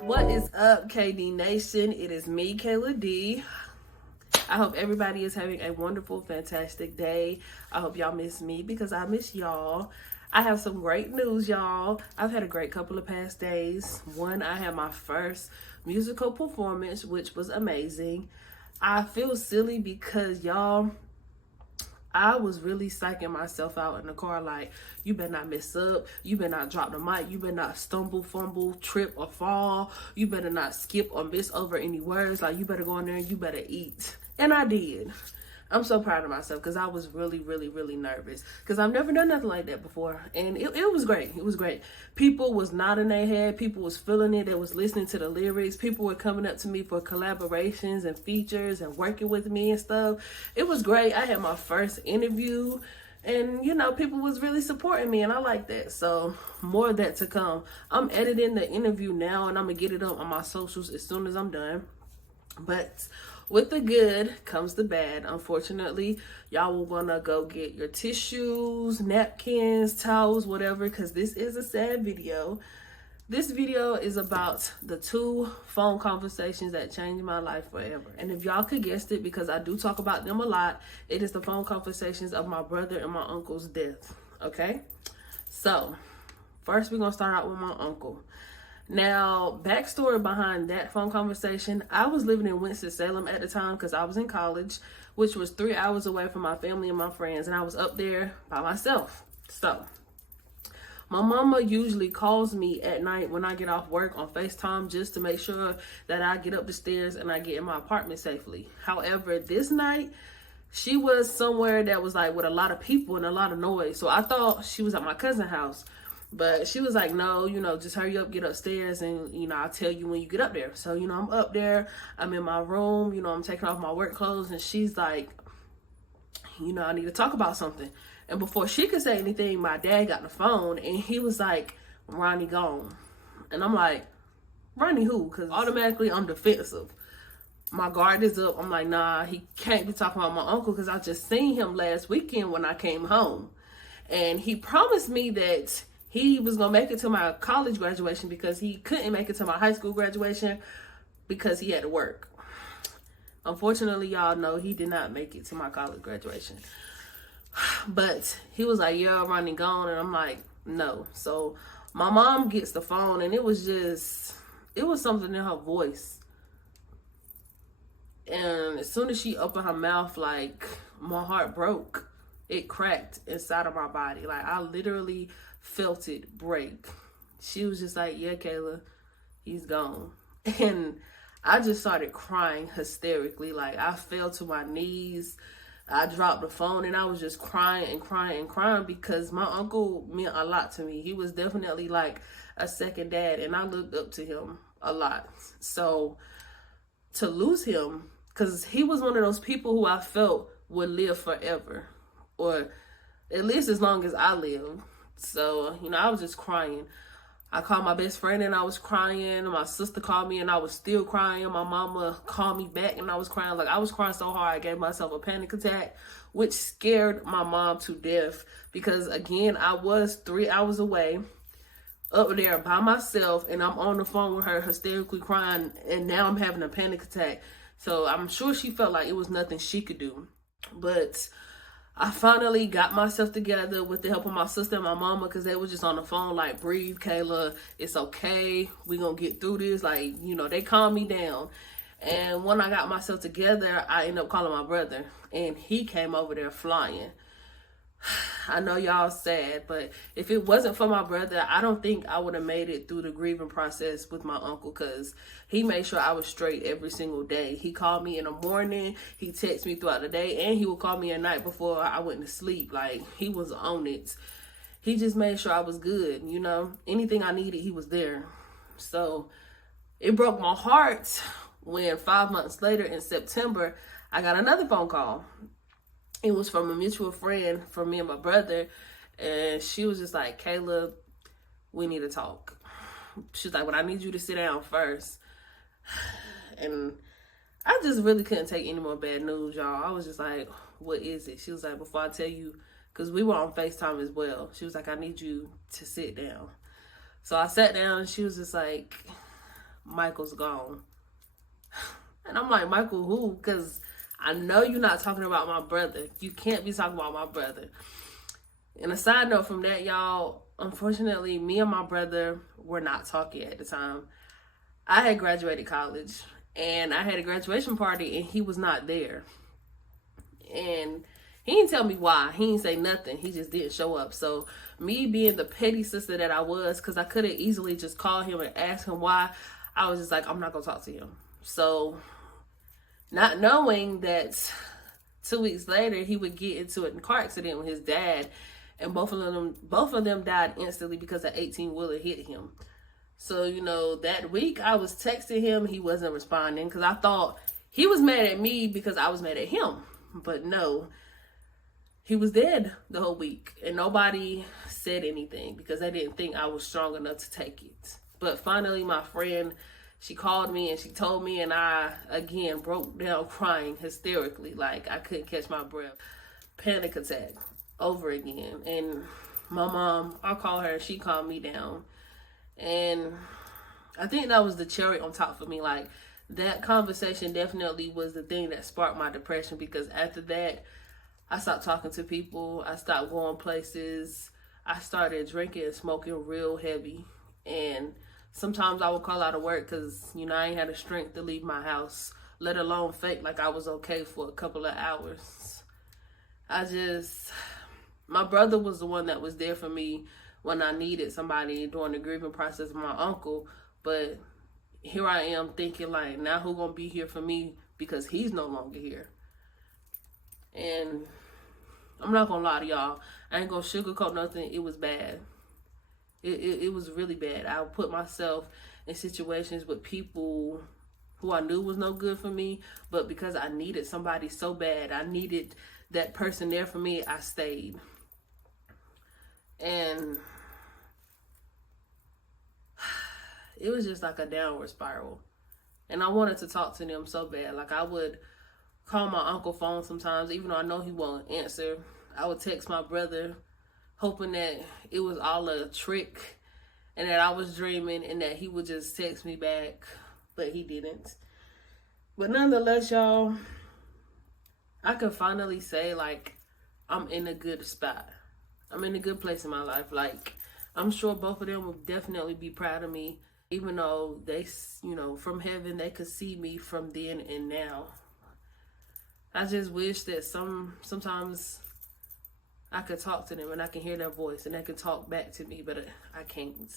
What is up, KD Nation? It is me, Kayla D. I hope everybody is having a wonderful, fantastic day. I hope y'all miss me because I miss y'all. I have some great news, y'all. I've had a great couple of past days. One, I had my first musical performance, which was amazing. I feel silly because, y'all, I was really psyching myself out in the car like, you better not mess up, you better not drop the mic, you better not stumble, fumble, trip, or fall, you better not skip or miss over any words, like you better go in there and you better eat. And I did. I'm so proud of myself because I was really, really, really nervous because I've never done nothing like that before. And it was great. It was great. People was nodding their head. People was feeling it. They was listening to the lyrics. People were coming up to me for collaborations and features and working with me and stuff. It was great. I had my first interview and, you know, people was really supporting me and I like that. So more of that to come. I'm editing the interview now and I'm going to get it up on my socials as soon as I'm done. But with the good comes the bad. Unfortunately, y'all will want to go get your tissues, napkins, towels, whatever, because this is a sad video. This video is about the 2 phone conversations that changed my life forever. And if y'all could guess it, because I do talk about them a lot, it is the phone conversations of my brother and my uncle's death. Okay? So, first we're going to start out with my uncle. Now, backstory behind that phone conversation, I was living in Winston-Salem at the time because I was in college, which was 3 hours away from my family and my friends, and I was up there by myself. So, my mama usually calls me at night when I get off work on FaceTime just to make sure that I get up the stairs and I get in my apartment safely. However, this night, she was somewhere that was like with a lot of people and a lot of noise, so I thought she was at my cousin's house. But she was like, no, you know, just hurry up, get upstairs, and, you know, I'll tell you when you get up there. So, you know, I'm up there, I'm in my room, you know, I'm taking off my work clothes, and she's like, you know, I need to talk about something. And before she could say anything, my dad got the phone, and he was like, Ronnie gone. And I'm like, Ronnie who? Because automatically I'm defensive. My guard is up. I'm like, nah, he can't be talking about my uncle because I just seen him last weekend when I came home. And he promised me that he was going to make it to my college graduation because he couldn't make it to my high school graduation because he had to work. Unfortunately, y'all know he did not make it to my college graduation. But he was like, yeah, Ronnie gone. And I'm like, no. So my mom gets the phone and it was something in her voice. And as soon as she opened her mouth, like, my heart broke. It cracked inside of my body. Like, I literally felt it break. She was just like, yeah, Kayla, he's gone. And I just started crying hysterically. Like, I fell to my knees. I dropped the phone and I was just crying and crying and crying because my uncle meant a lot to me. He was definitely like a second dad and I looked up to him a lot. So to lose him, because he was one of those people who I felt would live forever, or at least as long as I live. So, you know, I was just crying. I called my best friend and I was crying. My sister called me and I was still crying. My mama called me back and I was crying. Like, I was crying so hard I gave myself a panic attack, which scared my mom to death because, again, I was 3 hours away up there by myself and I'm on the phone with her hysterically crying and now I'm having a panic attack. So I'm sure she felt like it was nothing she could do. But I finally got myself together with the help of my sister and my mama because they were just on the phone like, breathe, Kayla, it's okay. We're going to get through this. Like, you know, they calmed me down. And when I got myself together, I ended up calling my brother and he came over there flying. I know y'all sad, but if it wasn't for my brother, I don't think I would have made it through the grieving process with my uncle because he made sure I was straight every single day. He called me in the morning, he texted me throughout the day, and he would call me at night before I went to sleep. Like, he was on it. He just made sure I was good, you know. Anything I needed, he was there. So it broke my heart when 5 months later in September, I got another phone call. It was from a mutual friend for me and my brother. And she was just like, Kayla, we need to talk. She's like, well, I need you to sit down first. And I just really couldn't take any more bad news, y'all. I was just like, what is it? She was like, before I tell you, because we were on FaceTime as well. She was like, I need you to sit down. So I sat down and she was just like, Michael's gone. And I'm like, Michael who? Because I know you're not talking about my brother. You can't be talking about my brother. And a side note from that, y'all, unfortunately, me and my brother were not talking at the time. I had graduated college and I had a graduation party and he was not there. And he didn't tell me why. He didn't say nothing. He just didn't show up. So me being the petty sister that I was, because I could have easily just called him and asked him why, I was just like, I'm not going to talk to him. So not knowing that 2 weeks later he would get into a car accident with his dad, and both of them died instantly because an 18-wheeler hit him. So, you know, that week I was texting him. He wasn't responding because I thought he was mad at me because I was mad at him. But no, he was dead the whole week. And nobody said anything because they didn't think I was strong enough to take it. But finally, my friend, she called me and she told me, and I, again, broke down crying hysterically. Like I couldn't catch my breath. Panic attack over again. And my mom, I called her and she calmed me down. And I think that was the cherry on top for me. Like, that conversation definitely was the thing that sparked my depression, because after that, I stopped talking to people. I stopped going places. I started drinking and smoking real heavy. And sometimes I would call out of work because, you know, I ain't had the strength to leave my house, let alone fake like I was okay for a couple of hours. My brother was the one that was there for me when I needed somebody during the grieving process of my uncle. But here I am thinking, like, now who gonna be here for me because he's no longer here? And I'm not gonna lie to y'all, I ain't gonna sugarcoat nothing. It was bad. It was really bad. I would put myself in situations with people who I knew was no good for me, but because I needed somebody so bad, I needed that person there for me, I stayed. And it was just like a downward spiral. And I wanted to talk to them so bad. Like, I would call my uncle phone sometimes, even though I know he won't answer. I would text my brother, hoping that it was all a trick and that I was dreaming and that he would just text me back, but he didn't. But nonetheless, y'all, I can finally say, like, I'm in a good spot. I'm in a good place in my life. Like, I'm sure both of them will definitely be proud of me, even though they, you know, from heaven, they could see me from then and now. I just wish that sometimes I could talk to them and I can hear their voice and they can talk back to me, but I can't.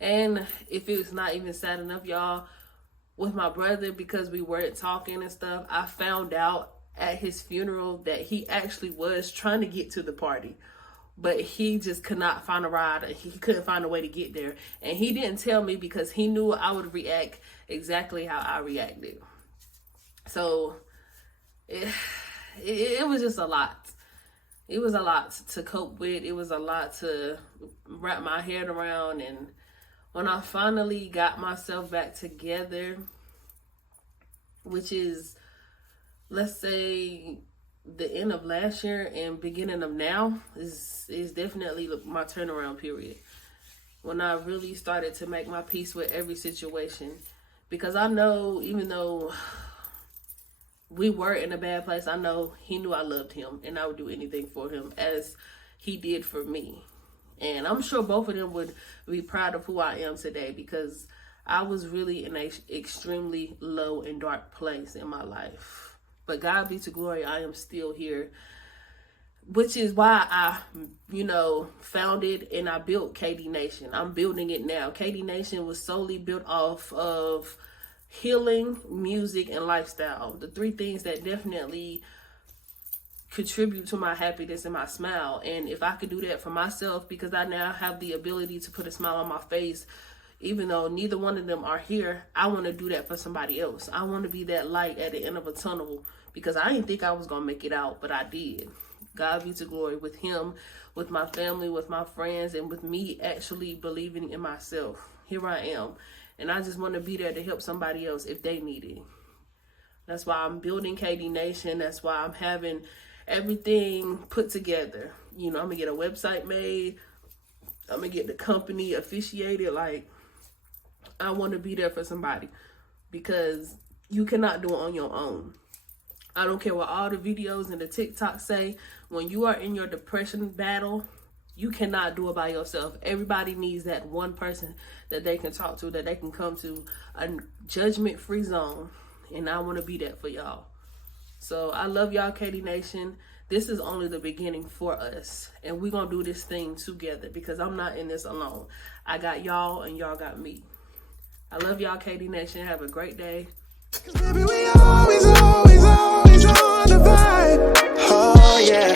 And if it's not even sad enough, y'all, with my brother, because we weren't talking and stuff, I found out at his funeral that he actually was trying to get to the party, but he just could not find a ride. He couldn't find a way to get there. And he didn't tell me because he knew I would react exactly how I reacted. So it was just a lot. It was a lot to cope with. It was a lot to wrap my head around. And when I finally got myself back together, which is, let's say, the end of last year and beginning of now, is definitely my turnaround period. When I really started to make my peace with every situation. Because I know, even though we were in a bad place, I know he knew I loved him and I would do anything for him as he did for me. And I'm sure both of them would be proud of who I am today, because I was really in an extremely low and dark place in my life. But God be to glory, I am still here, which is why I, founded and I built KD Nation. I'm building it now. KD Nation was solely built off of healing, music, and lifestyle. The three things that definitely contribute to my happiness and my smile. And if I could do that for myself, because I now have the ability to put a smile on my face, even though neither one of them are here, I want to do that for somebody else. I want to be that light at the end of a tunnel, because I didn't think I was going to make it out, but I did. God be to glory with him, with my family, with my friends, and with me actually believing in myself. Here I am. And I just want to be there to help somebody else if they need it. That's why I'm building KD Nation. That's why I'm having everything put together. I'm going to get a website made. I'm gonna get the company officiated. Like, I want to be there for somebody, because you cannot do it on your own. I don't care what all the videos and the TikTok say. When you are in your depression battle, you cannot do it by yourself. Everybody needs that one person that they can talk to, that they can come to a judgment-free zone. And I want to be that for y'all. So I love y'all, Katie Nation. This is only the beginning for us. And we're going to do this thing together, because I'm not in this alone. I got y'all and y'all got me. I love y'all, Katie Nation. Have a great day. 'Cause baby, we always on the vibe. Oh, yeah.